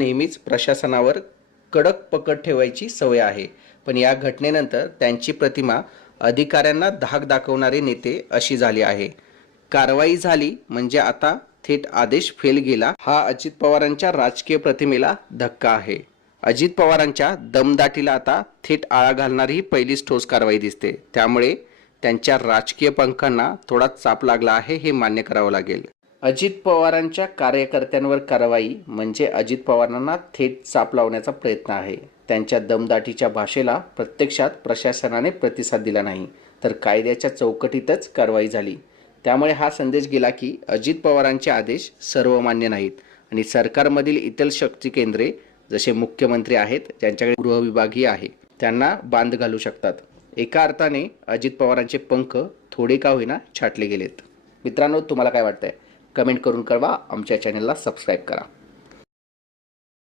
नेहमीच प्रशासनावर कडक पकड ठेवायची सवय आहे, पण या घटनेनंतर त्यांची प्रतिमा अधिकाऱ्यांना धाक दाखवणारे नेते अशी झाली आहे. कारवाई झाली म्हणजे आता थेट आदेश फेल गेला, हा अजित पवारांच्या राजकीय प्रतिमेला धक्का आहे. अजित पवारांच्या दमदाटीला आता थेट आळा घालणारी ही पहिलीच ठोस कारवाई दिसते. त्यामुळे त्यांच्या राजकीय पंखांना थोडा चाप लागला आहे, हे मान्य करावं लागेल. अजित पवारांच्या कार्यकर्त्यांवर कारवाई म्हणजे अजित पवारांना थेट चाप लावण्याचा प्रयत्न आहे. त्यांच्या दमदाटीच्या भाषेला प्रत्यक्षात प्रशासनाने प्रतिसाद दिला नाही, तर कायद्याच्या चौकटीतच कारवाई झाली. त्यामुळे हा संदेश गेला की अजित पवारांचे आदेश सर्वमान्य नाहीत आणि सरकारमधील इतर शक्ती केंद्रे जसे मुख्यमंत्री आहेत, ज्यांच्याकडे गृह विभागही आहे, त्यांना बांध घालू शकतात. एका अर्थाने अजित पवारांचे पंख थोडे का होईना छाटले गेलेत. मित्रांनो, तुम्हाला काय वाटतंय? कमेंट करून कळवा. आमच्या चॅनलला सबस्क्राईब करा.